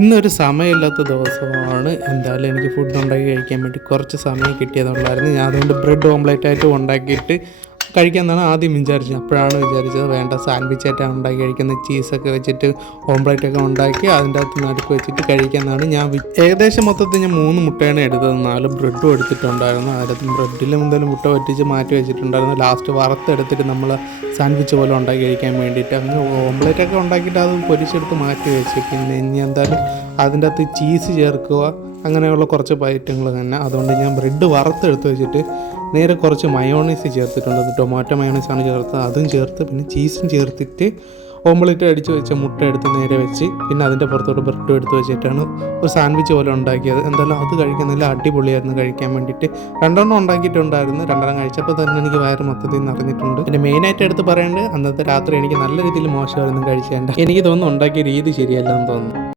ഇന്നൊരു സമയമില്ലാത്ത ദിവസമാണ്. എന്തായാലും എനിക്ക് ഫുഡ് ഉണ്ടാക്കി കഴിക്കാൻ വേണ്ടി കുറച്ച് സമയം കിട്ടിയതുള്ളായിരുന്നു. ഞാൻ അതുകൊണ്ട് ബ്രെഡ് ഓംലെറ്റ് ആയിട്ട് ഉണ്ടാക്കിയിട്ട് കഴിക്കാമെന്നാണ് ആദ്യം വിചാരിച്ചത്. അപ്പോഴാണ് വിചാരിച്ചത് വേണ്ട, സാൻഡ്വിച്ച് ആയിട്ടാണ് ഉണ്ടാക്കി കഴിക്കുന്നത്, ചീസൊക്കെ വെച്ചിട്ട് ഓംലെറ്റൊക്കെ ഉണ്ടാക്കി അതിൻ്റെ അകത്ത് നടുക്ക് വെച്ചിട്ട് കഴിക്കാമെന്നാണ് ഏകദേശം മൊത്തത്തിൽ ഞാൻ 3 മുട്ടയാണ് എടുത്തത്. 4 ബ്രെഡും എടുത്തിട്ടുണ്ടായിരുന്നു. അതിനകത്ത് ബ്രെഡിൽ മുതൽ മുട്ട വറ്റിച്ച് മാറ്റി വെച്ചിട്ടുണ്ടായിരുന്നു. ലാസ്റ്റ് വറുത്തെടുത്തിട്ട് നമ്മൾ സാൻഡ്വിച്ച് പോലെ ഉണ്ടാക്കി കഴിക്കാൻ വേണ്ടിയിട്ട് അങ്ങനെ ഓംലെറ്റൊക്കെ ഉണ്ടാക്കിയിട്ട് അത് പൊരിച്ചെടുത്ത് മാറ്റി വെച്ച്. പിന്നെ ഇനി എന്തായാലും അതിൻ്റെ അകത്ത് ചീസ് ചേർക്കുക, അങ്ങനെയുള്ള കുറച്ച് ഐറ്റങ്ങൾ തന്നെ. അതുകൊണ്ട് ഞാൻ ബ്രെഡ് വറുത്തെടുത്ത് വെച്ചിട്ട് നേരെ കുറച്ച് മയോണൈസ് ചേർത്തിട്ടുണ്ട്. ടൊമാറ്റോ മയോണൈസാണ് ചേർത്തത്, അതും ചേർത്ത് പിന്നെ ചീസും ചേർത്തിട്ട് ഓംലെറ്റ് അടിച്ച് വെച്ച മുട്ട എടുത്ത് നേരെ വെച്ച് പിന്നെ അതിൻ്റെ പുറത്തോട്ട് ബ്രെഡും എടുത്ത് വെച്ചിട്ടാണ് ഒരു സാൻഡ്വിച്ച് പോലെ ഉണ്ടാക്കിയത്. എന്തായാലും അത് കഴിക്കുന്നില്ല, അടിപൊളിയായിരുന്നു കഴിക്കാൻ വേണ്ടിയിട്ട്. 2 ഉണ്ടാക്കിയിട്ടുണ്ടായിരുന്നു. 2 കഴിച്ചപ്പോൾ തന്നെ എനിക്ക് വയറ് മൊത്തത്തിൽ നിറഞ്ഞിട്ടുണ്ട്. പിന്നെ മെയിനായിട്ട് എടുത്ത് പറയേണ്ടത്, അന്നത്തെ രാത്രി എനിക്ക് നല്ല രീതിയിൽ മോശമായിരുന്നു കഴിച്ചേണ്ട. എനിക്ക് തോന്നുന്നു ഉണ്ടാക്കിയ രീതി ശരിയല്ലെന്ന് തോന്നുന്നു.